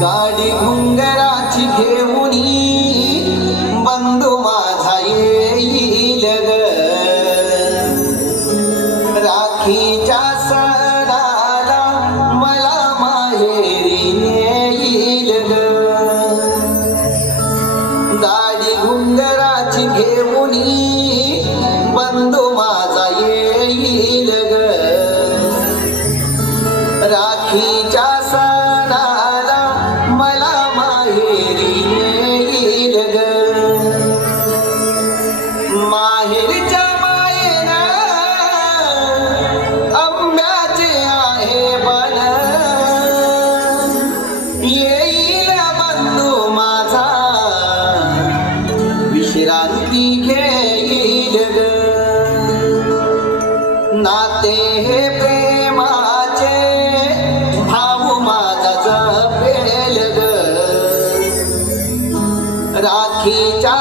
गाडी घुंगराची घेऊनी बंधू माझा येईल ग राखीच्या सणाला मला माहेरी नेईल ग गाडी घुंगराची घेऊनी बंधू माझा येईल ग राखीच्या सणाला मला माहेरी नेईल ग माहेरच्या मायेनं आंब्याचे आहे बन येईल बंधू माझा विश्रांती घेईल ग नाते हे प्रेमाचे भाऊ माझा जपेल ग राखीच्या